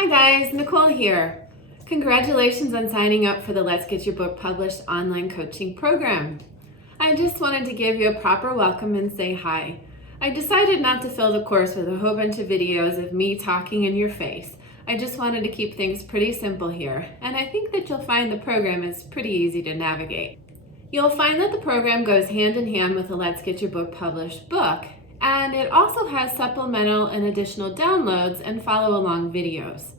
Hi guys, Nicole here. Congratulations on signing up for the Let's Get Your Book Published online coaching program. I just wanted to give you a proper welcome and say hi. I decided not to fill the course with a whole bunch of videos of me talking in your face. I just wanted to keep things pretty simple here, and I think that you'll find the program is pretty easy to navigate. You'll find that the program goes hand in hand with the Let's Get Your Book Published book, and it also has supplemental and additional downloads and follow-along videos.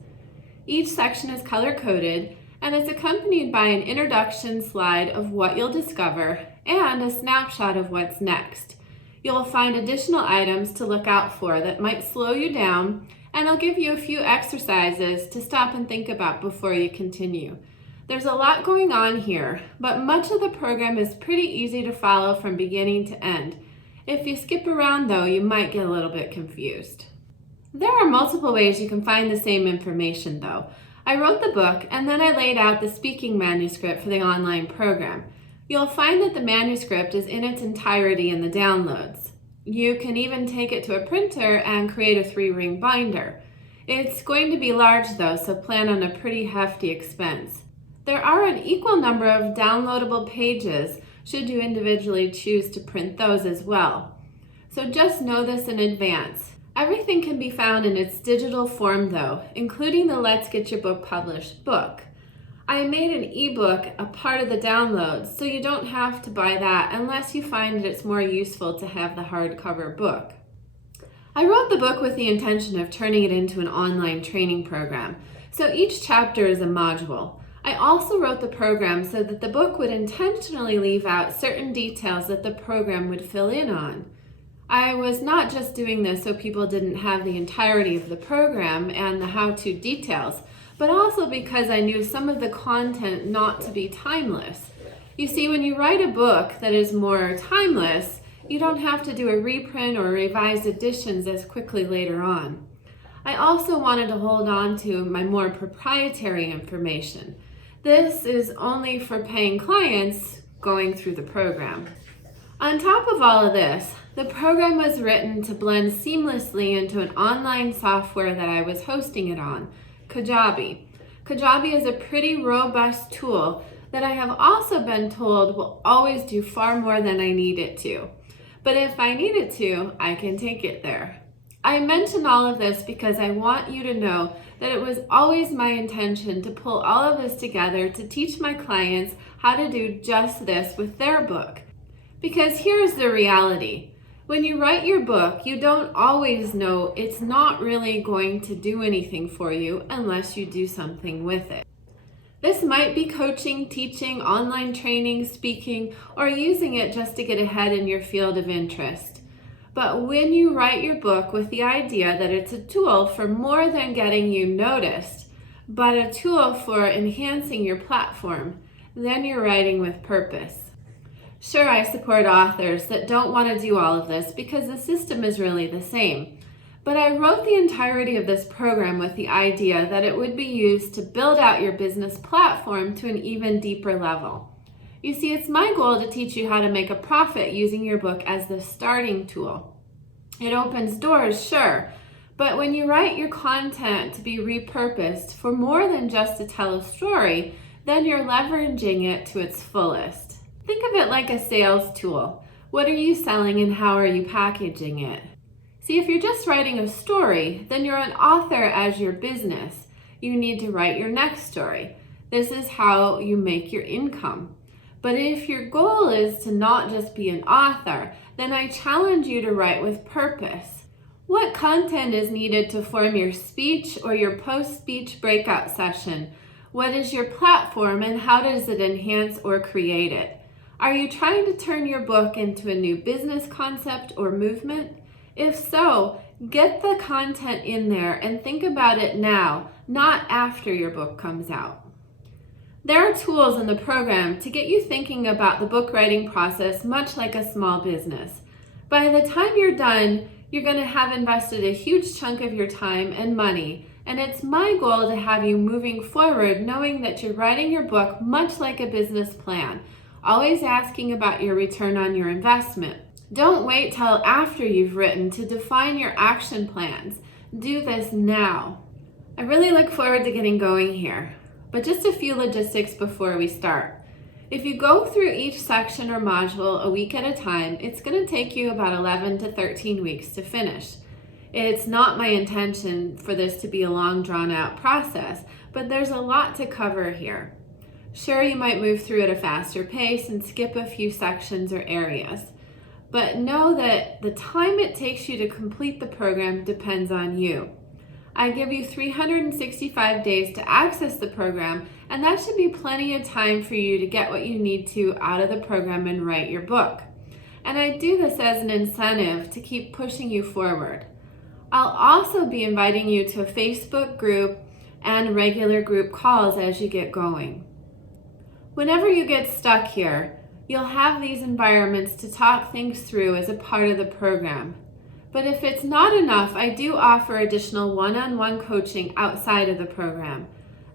Each section is color-coded, and it's accompanied by an introduction slide of what you'll discover and a snapshot of what's next. You'll find additional items to look out for that might slow you down, and I'll give you a few exercises to stop and think about before you continue. There's a lot going on here, but much of the program is pretty easy to follow from beginning to end. If you skip around though, you might get a little bit confused. There are multiple ways you can find the same information though. I wrote the book and then I laid out the speaking manuscript for the online program. You'll find that the manuscript is in its entirety in the downloads. You can even take it to a printer and create a 3-ring binder. It's going to be large though, so plan on a pretty hefty expense. There are an equal number of downloadable pages should you individually choose to print those as well. So just know this in advance. Everything can be found in its digital form though, including the Let's Get Your Book Published book. I made an ebook a part of the downloads, so you don't have to buy that unless you find that it's more useful to have the hardcover book. I wrote the book with the intention of turning it into an online training program, so each chapter is a module. I also wrote the program so that the book would intentionally leave out certain details that the program would fill in on. I was not just doing this so people didn't have the entirety of the program and the how-to details, but also because I knew some of the content not to be timeless. You see, when you write a book that is more timeless, you don't have to do a reprint or revised editions as quickly later on. I also wanted to hold on to my more proprietary information. This is only for paying clients going through the program. On top of all of this, the program was written to blend seamlessly into an online software that I was hosting it on, Kajabi. Kajabi is a pretty robust tool that I have also been told will always do far more than I need it to. But if I need it to, I can take it there. I mention all of this because I want you to know that it was always my intention to pull all of this together to teach my clients how to do just this with their book. Because here's the reality. When you write your book, you don't always know it's not really going to do anything for you unless you do something with it. This might be coaching, teaching, online training, speaking, or using it just to get ahead in your field of interest. But when you write your book with the idea that it's a tool for more than getting you noticed, but a tool for enhancing your platform, then you're writing with purpose. Sure, I support authors that don't want to do all of this because the system is really the same. But I wrote the entirety of this program with the idea that it would be used to build out your business platform to an even deeper level. You see, it's my goal to teach you how to make a profit using your book as the starting tool. It opens doors, sure, but when you write your content to be repurposed for more than just to tell a story, then you're leveraging it to its fullest. Think of it like a sales tool. What are you selling and how are you packaging it? See, if you're just writing a story, then you're an author as your business. You need to write your next story. This is how you make your income. But if your goal is to not just be an author, then I challenge you to write with purpose. What content is needed to form your speech or your post-speech breakout session? What is your platform and how does it enhance or create it? Are you trying to turn your book into a new business concept or movement? If so, get the content in there and think about it now, not after your book comes out. There are tools in the program to get you thinking about the book writing process much like a small business. By the time you're done, you're going to have invested a huge chunk of your time and money, and it's my goal to have you moving forward knowing that you're writing your book much like a business plan, always asking about your return on your investment. Don't wait till after you've written to define your action plans. Do this now. I really look forward to getting going here, but just a few logistics before we start. If you go through each section or module a week at a time, it's going to take you about 11 to 13 weeks to finish. It's not my intention for this to be a long, drawn-out process, but there's a lot to cover here. Sure, you might move through at a faster pace and skip a few sections or areas, but know that the time it takes you to complete the program depends on you. I give you 365 days to access the program, and that should be plenty of time for you to get what you need to out of the program and write your book. And I do this as an incentive to keep pushing you forward. I'll also be inviting you to a Facebook group and regular group calls as you get going. Whenever you get stuck here, you'll have these environments to talk things through as a part of the program. But if it's not enough, I do offer additional one-on-one coaching outside of the program.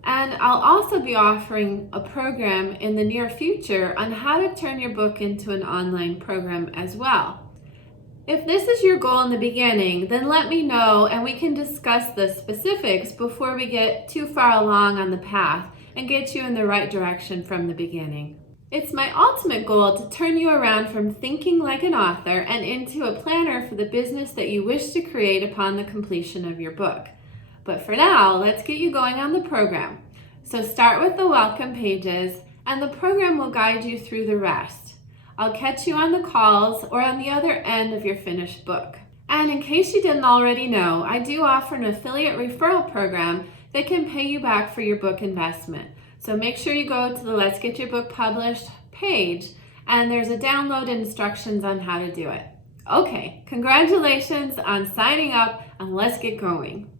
And I'll also be offering a program in the near future on how to turn your book into an online program as well. If this is your goal in the beginning, then let me know and we can discuss the specifics before we get too far along on the path and get you in the right direction from the beginning. It's my ultimate goal to turn you around from thinking like an author and into a planner for the business that you wish to create upon the completion of your book. But for now, let's get you going on the program. So start with the welcome pages, and the program will guide you through the rest. I'll catch you on the calls or on the other end of your finished book. And in case you didn't already know, I do offer an affiliate referral program that can pay you back for your book investment. So make sure you go to the Let's Get Your Book Published page, and there's a download instructions on how to do it. Okay, congratulations on signing up, and let's get going.